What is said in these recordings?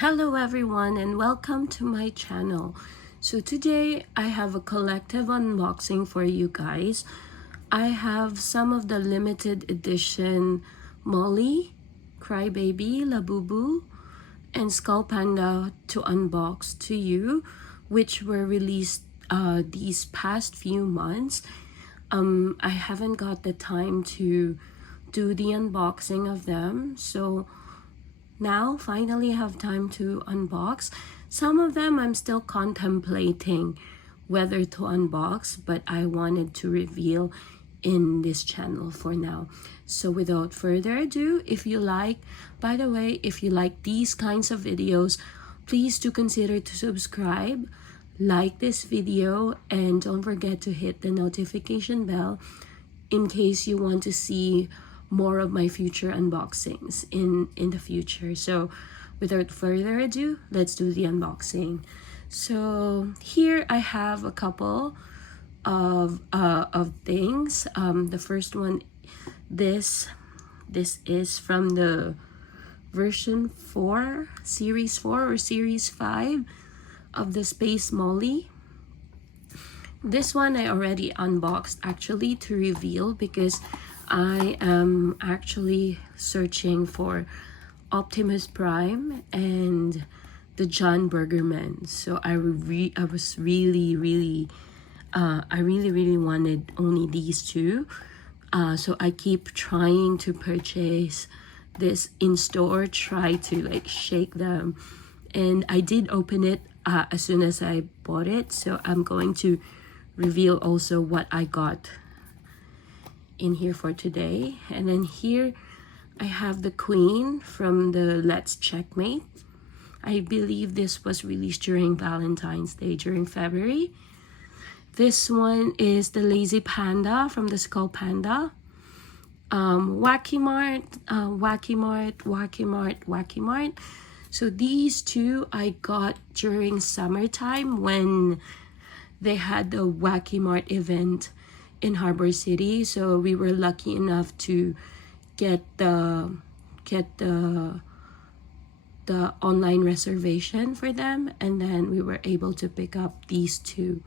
Hello everyone and welcome to my channel. So today I have a collective unboxing for you guys. I have some of the limited edition Molly, Crybaby, Labubu, and Skullpanda to unbox to you, which were released these past few months. I haven't got the time to do the unboxing of them, so now finally have time to unbox. Some of them I'm still contemplating whether to unbox, but I wanted to reveal in this channel for now. So without further ado, by the way, if you like these kinds of videos, please do consider to subscribe, like this video, and don't forget to hit the notification bell in case you want to see more of my future unboxings in the future. So without further ado, let's do the unboxing. So here I have a couple of things. The first one, this is from the version 4, series 4 or series 5 of the Space Molly. This one I already unboxed actually to reveal because I am actually searching for Optimus Prime and the John Burgerman. So I really wanted only these two. So I keep trying to purchase this in store, try to like shake them. And I did open it as soon as I bought it. So I'm going to reveal also what I got in here for today. And then here I have the Queen from the Let's Checkmate. I believe this was released during Valentine's Day, during February. This one is the Lazy Panda from the Skullpanda. Wacky Mart. So these two I got during summertime when they had the Wacky Mart event in Harbor City. So we were lucky enough to get the online reservation for them, and then we were able to pick up these two.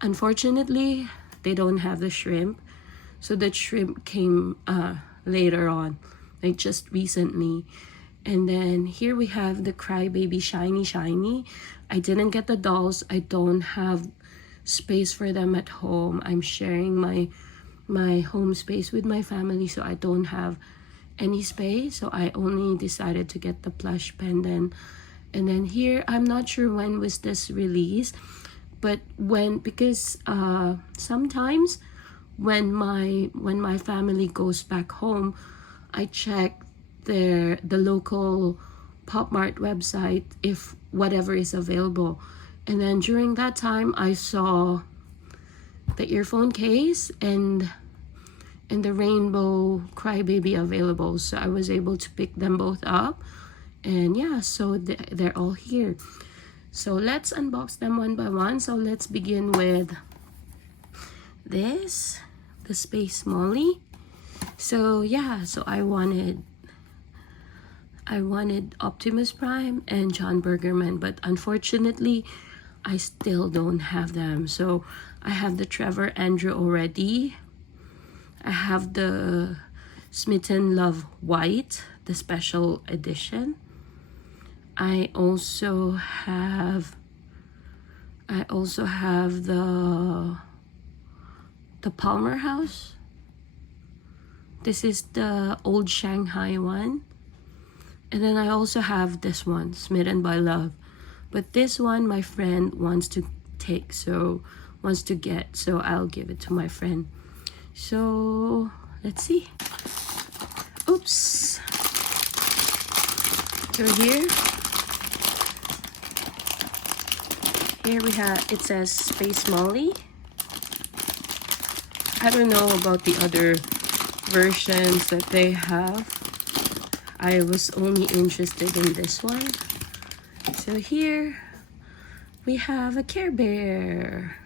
Unfortunately, they don't have the shrimp, so the shrimp came later on, like just recently. And then here we have the Crybaby Shiny. I didn't get the dolls. I don't have space for them at home. I'm sharing my home space with my family, so I don't have any space. So I only decided to get the plush pendant. And then here, I'm not sure when was this released, but because sometimes when my family goes back home, I check the local Pop Mart website if whatever is available. And then during that time I saw the earphone case and the rainbow Crybaby available, so I was able to pick them both up. And yeah, so they're all here. So let's unbox them one by one. So let's begin with this, the Space Molly. So yeah, so I wanted Optimus Prime and John Burgerman, but unfortunately I still don't have them. So I have the Trevor Andrew already. I have the Smitten Love White, the special edition. I also have the Palmer House. This is the old Shanghai one. And then I also have this one, Smitten by Love. But this one my friend wants to get, so I'll give it to my friend. So let's see. Oops. So here we have, it says Space Molly. I don't know about the other versions that they have. I was only interested in this one. So here we have a Care Bear.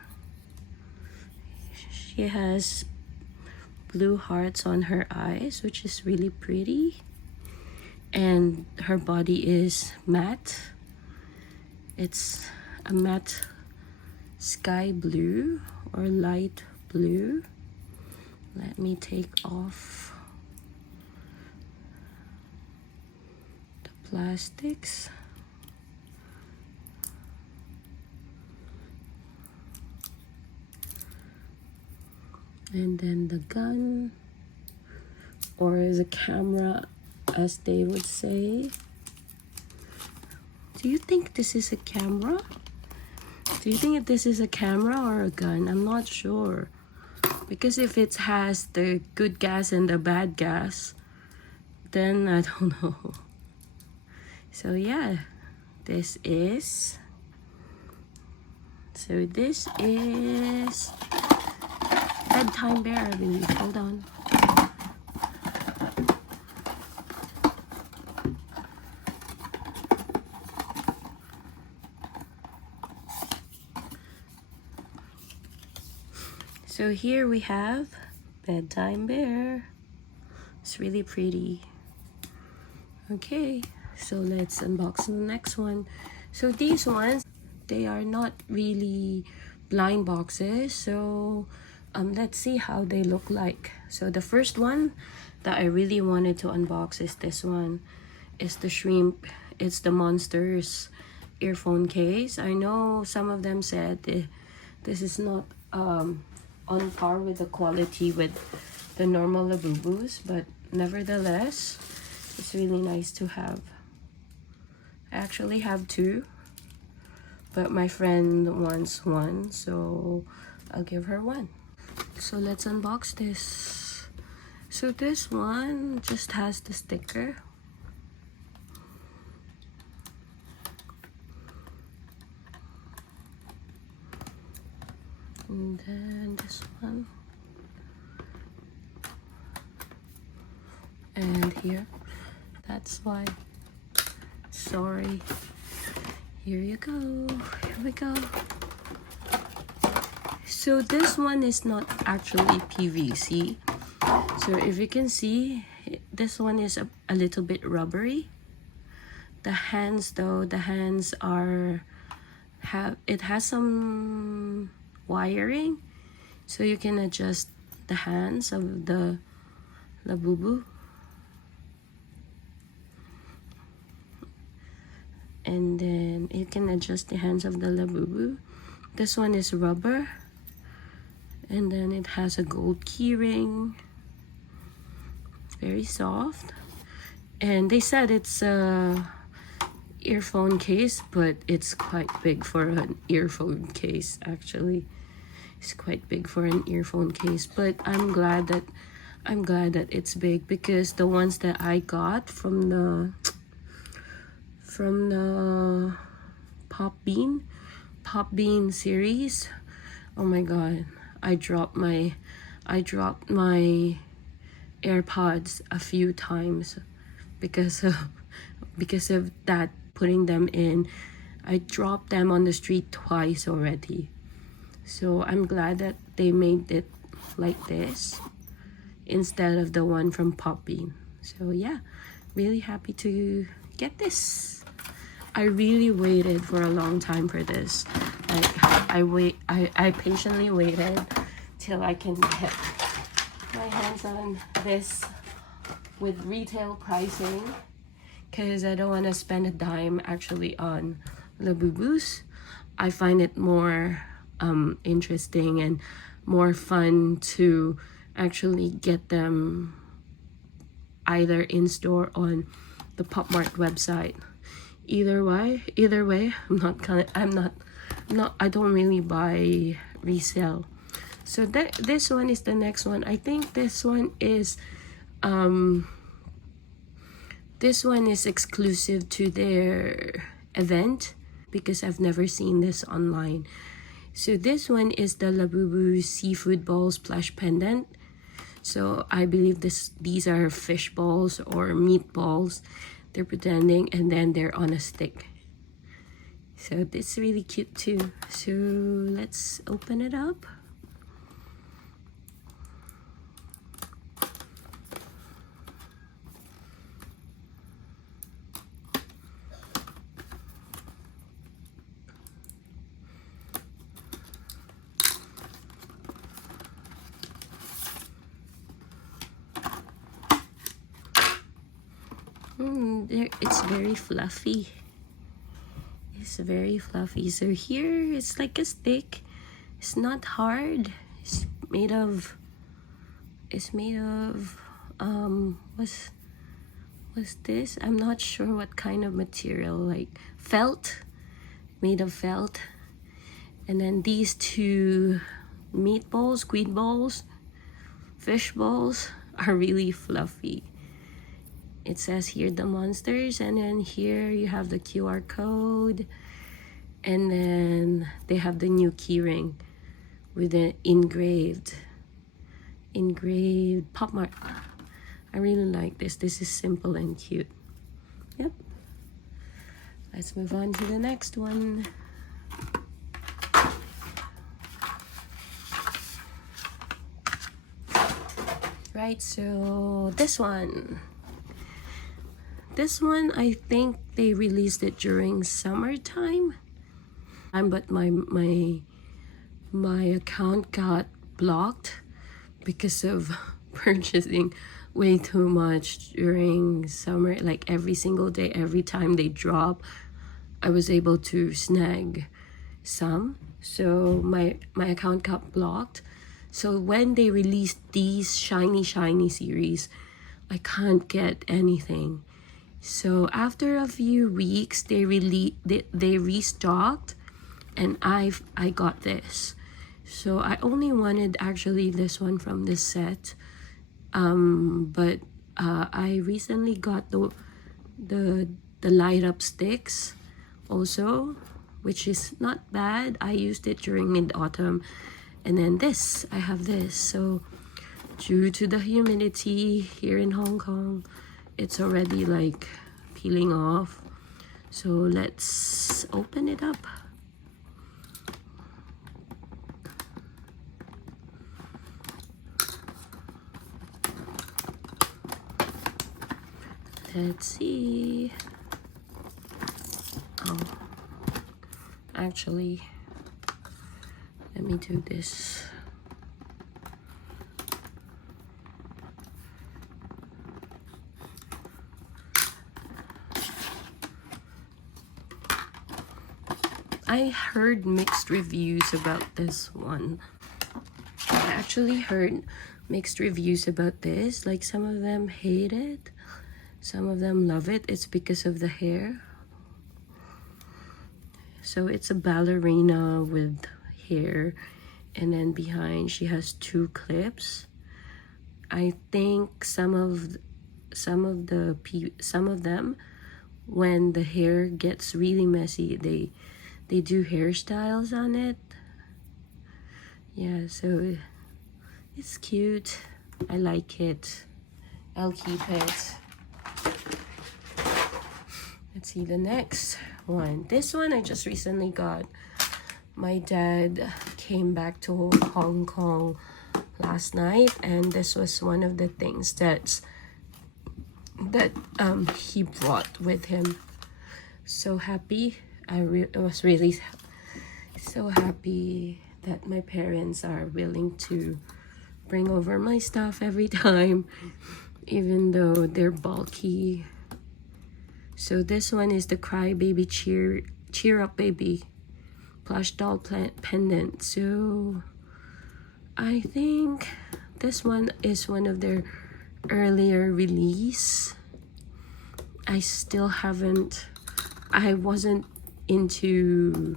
She has blue hearts on her eyes, which is really pretty. and her body is matte. It's a matte sky blue or light blue. Let me take off the plastics. And then the gun, or the camera, as they would say. Do you think this is a camera? Do you think this is a camera or a gun? I'm not sure. Because if it has the good gas and the bad gas, then I don't know. So yeah, this is bedtime bear, I believe. Hold on. So here we have bedtime bear. It's really pretty. Okay, so let's unbox the next one. So these ones, they are not really blind boxes, so let's see how they look like. So the first one that I really wanted to unbox is this one. It's the shrimp. It's the Monsters earphone case. I know some of them said this is not on par with the quality with the normal Labubus, but nevertheless, it's really nice to have. I actually have two, but my friend wants one, so I'll give her one. So let's unbox this. So this one just has the sticker. And then this one. And here. That's why. Sorry. Here you go. Here we go. So this one is not actually PVC. So if you can see, this one is a little bit rubbery. The hands though, the hands it has some wiring, so you can adjust the hands of the Labubu. And then you can adjust the hands of the Labubu. This one is rubber. And then it has a gold key ring. It's very soft. And they said it's a earphone case, but it's quite big for an earphone case actually. It's quite big for an earphone case, but I'm glad that it's big, because the ones that I got from the Pop Bean series, oh my god, I dropped my AirPods a few times because of that, putting them in. I dropped them on the street twice already. So I'm glad that they made it like this instead of the one from Pop Bean. So yeah, really happy to get this. I really waited for a long time for this. Like I patiently waited till I can get my hands on this with retail pricing, because I don't want to spend a dime actually on Labubus. I find it more interesting and more fun to actually get them either in store on the Pop Mart website. Either way, I don't really buy resale. So this one is the next one. I think this one is exclusive to their event, because I've never seen this online. So this one is the Labubu seafood balls plush pendant. So I believe these are fish balls or meatballs. They're pretending, and then they're on a stick. So this is really cute too. So let's open it up. and it's very fluffy. It's very fluffy. So here it's like a stick. It's not hard. It's made of what's this? I'm not sure what kind of material, like felt, made of felt. And then these two meatballs, squid balls, fish balls are really fluffy. It says here the monsters, and then here you have the QR code, and then they have the new keyring with the engraved Pop Mart. I really like this. This is simple and cute. Yep. Let's move on to the next one. Right, so this one I think they released it during summertime, but my account got blocked because of purchasing way too much during summer. Like every single day, every time they drop, I was able to snag some, so my account got blocked. So when they released these shiny series, I can't get anything. So after a few weeks, they restocked, and I got this. So I only wanted actually this one from this set, but I recently got the light up sticks also, which is not bad. I used it during mid-autumn. And then this, I have this. So due to the humidity here in Hong Kong, it's already like peeling off. So let's open it up. Let's see. Oh, actually, let me do this. I heard mixed reviews about this one. I actually heard mixed reviews about this. Like some of them hate it, some of them love it. It's because of the hair. So it's a ballerina with hair, and then behind she has two clips. I think some of them, when the hair gets really messy, they do hairstyles on it. Yeah, so it's cute. I like it. I'll keep it. Let's see the next one. This one I just recently got. My dad came back to Hong Kong last night, and this was one of the things that he brought with him. So happy. I was really so happy that my parents are willing to bring over my stuff every time, even though they're bulky. So this one is the Crybaby Cheer Up Baby plush doll pendant. So I think this one is one of their earlier release. I wasn't into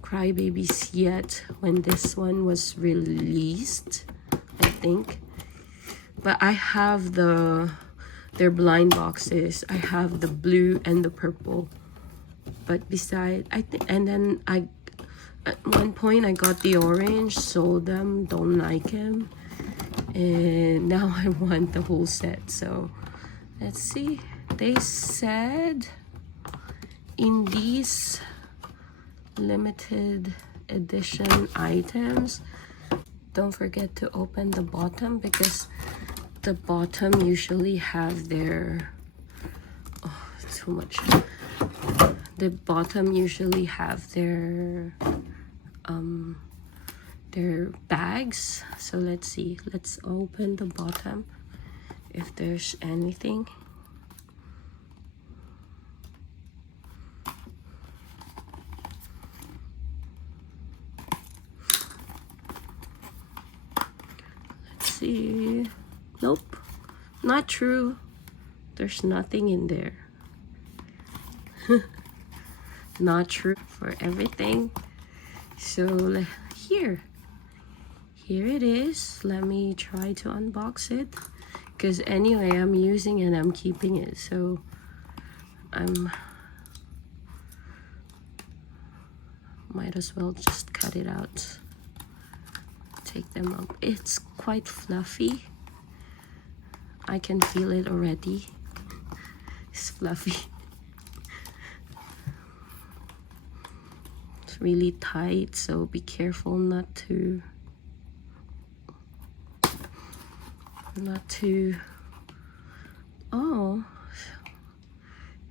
Crybabies yet when this one was released, I think. But I have their blind boxes. I have the blue and the purple. But and then at one point I got the orange, sold them, don't like him, and now I want the whole set. So let's see. They said in these limited edition items, don't forget to open the bottom, because the bottom usually have their too much. The bottom usually have their bags. So let's see. Let's open the bottom if there's anything. see. Nope, not true. There's nothing in there. Not true for everything. So here it is. Let me try to unbox it, because anyway I'm using it, I'm keeping it, so might as well just cut it out, take them up. It's quite fluffy. I can feel it already. It's fluffy. It's really tight, so be careful not to oh,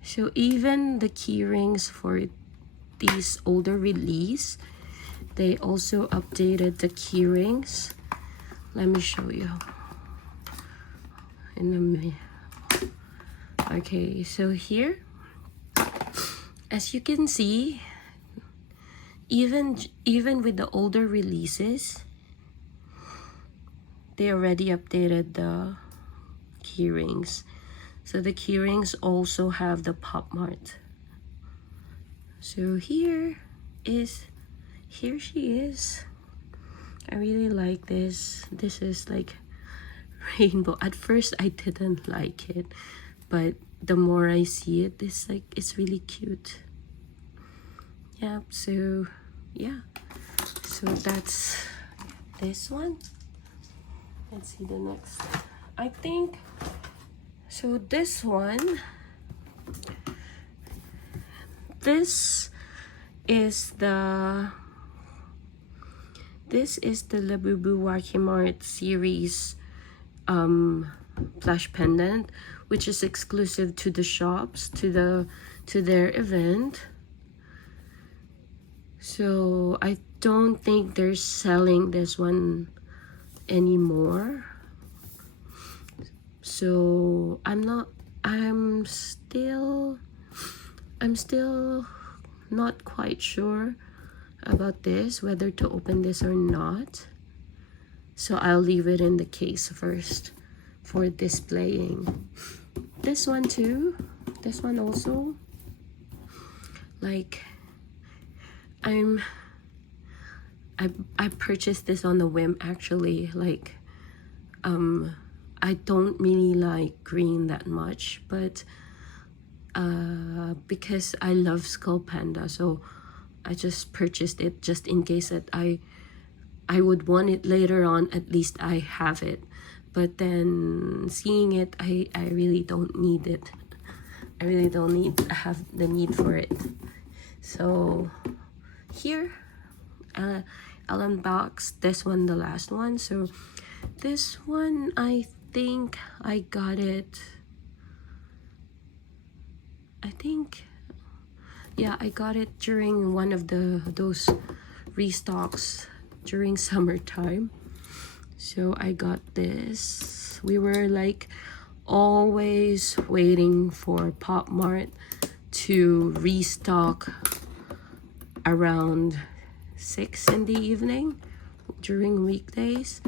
so even the key rings for these older release, they also updated the key rings. Let me show you in a minute. Okay, so here, as you can see, even with the older releases, they already updated the key rings. So the key rings also have the pop Mart. So here she is. I really like this. This is like rainbow. At first I didn't like it, but the more I see it, it's really cute. Yeah, so yeah. So that's this one. Let's see the next. I think so this one, this is the Labubu Wacky Mart series flash pendant, which is exclusive to the shops, to their event. So I don't think they're selling this one anymore. So I'm still not quite sure about this, whether to open this or not. So I'll leave it in the case first for displaying. This one too, this one also, like I purchased this on a whim actually. Like I don't really like green that much, but because I love Skullpanda, so I just purchased it just in case that I would want it later on. At least I have it. But then seeing it, I really don't need it. I really don't have the need for it. So here, I'll unbox this one, the last one. So this one, I think I got it. Yeah, I got it during one of those restocks during summertime. So I got this. We were like always waiting for Pop Mart to restock around 6 in the evening during weekdays,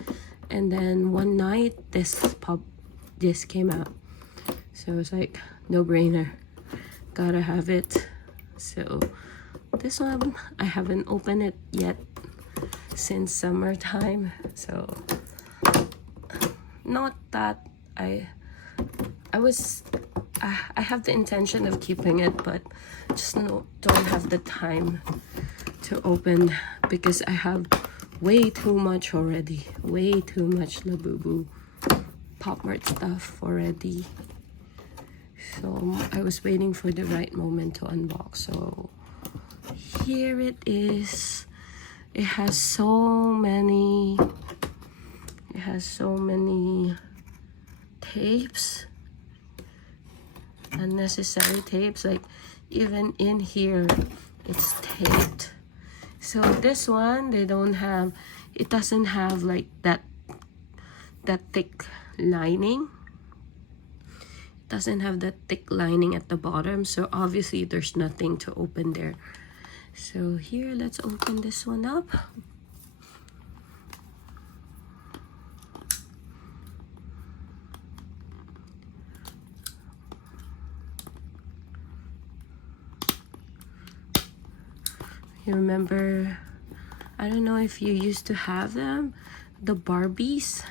and then one night this came out. So it's like no brainer, gotta have it. So this one, I haven't opened it yet since summertime. So not that I have the intention of keeping it, but just don't have the time to open, because I have way too much already, way too much Labubu Pop Mart stuff already. So I was waiting for the right moment to unbox. So here it is. It has so many tapes, unnecessary tapes. Like even in here it's taped. So this one, it doesn't have like that thick lining. It doesn't have that thick lining at the bottom, so obviously there's nothing to open there. So here, let's open this one up. You remember, I don't know if you used to have them, the Barbies.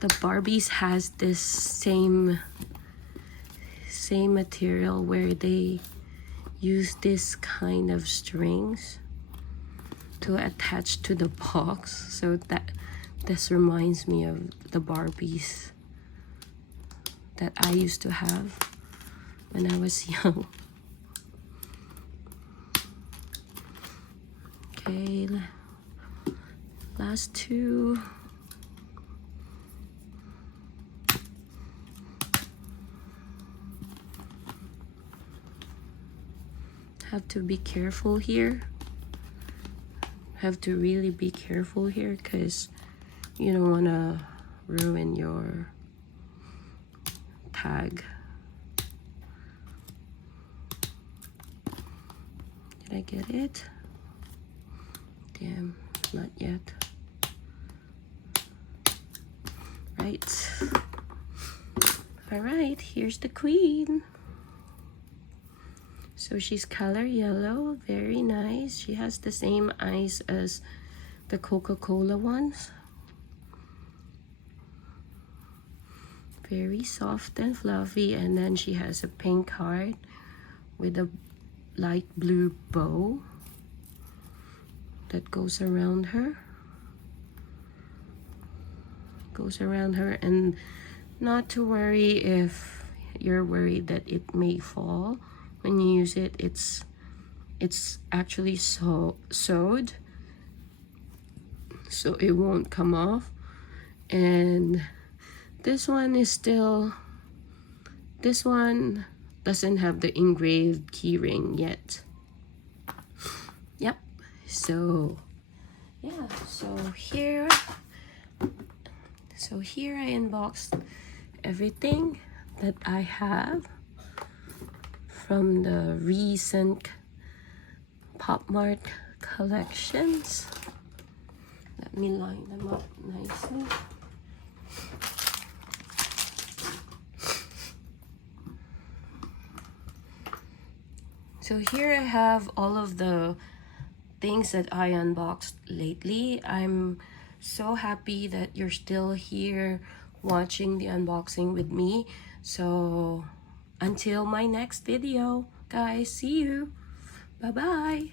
The Barbies has this same material where they use this kind of strings to attach to the box. So this reminds me of the Barbies that I used to have when I was young. Okay, last two. Have to be careful here. Have to really be careful here because you don't want to ruin your tag. Did I get it? Damn, not yet. Right. All right, here's the queen. So she's color yellow, very nice. She has the same eyes as the Coca-Cola ones. Very soft and fluffy, and then she has a pink heart with a light blue bow that goes around her. And not to worry if you're worried that it may fall. When you use it, it's actually sewed, so it won't come off. And this one doesn't have the engraved keyring yet. Yep. So yeah, so here I unboxed everything that I have from the recent Mart collections. Let me line them up nicely. So here I have all of the things that I unboxed lately. I'm so happy that you're still here watching the unboxing with me. So until my next video, guys, see you. Bye-bye.